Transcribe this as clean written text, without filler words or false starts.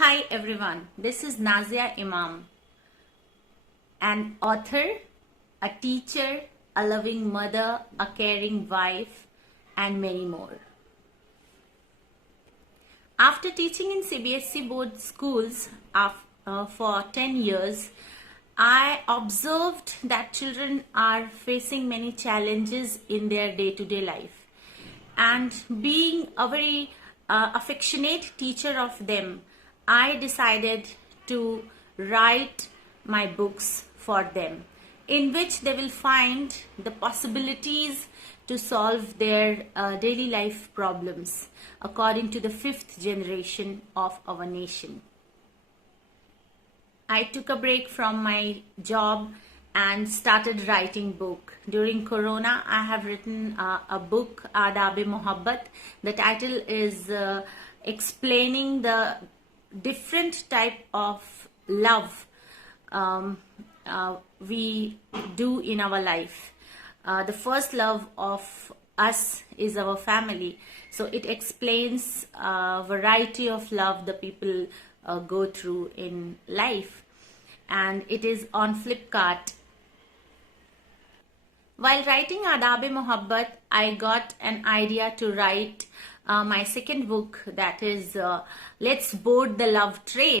Hi everyone, this is Nazia Imam, an author, a teacher, a loving mother, a caring wife, and many more. After teaching in CBSE board schools for 10 years, I observed that children are facing many challenges in their day-to-day life. And being a very affectionate teacher of them, I decided to write my books for them, in which they will find the possibilities to solve their daily life problems according to the fifth generation of our nation. I took a break from my job and started writing book. During Corona, I have written a book, Aadab-e-Mohabbat. The title is explaining the different type of love we do in our life. The first love of us is our family. So it explains a variety of love the people go through in life. And it is on Flipkart. While writing Aadab-e-Mohabbat, I got an idea to write my second book, that is Let's Board the Love Train.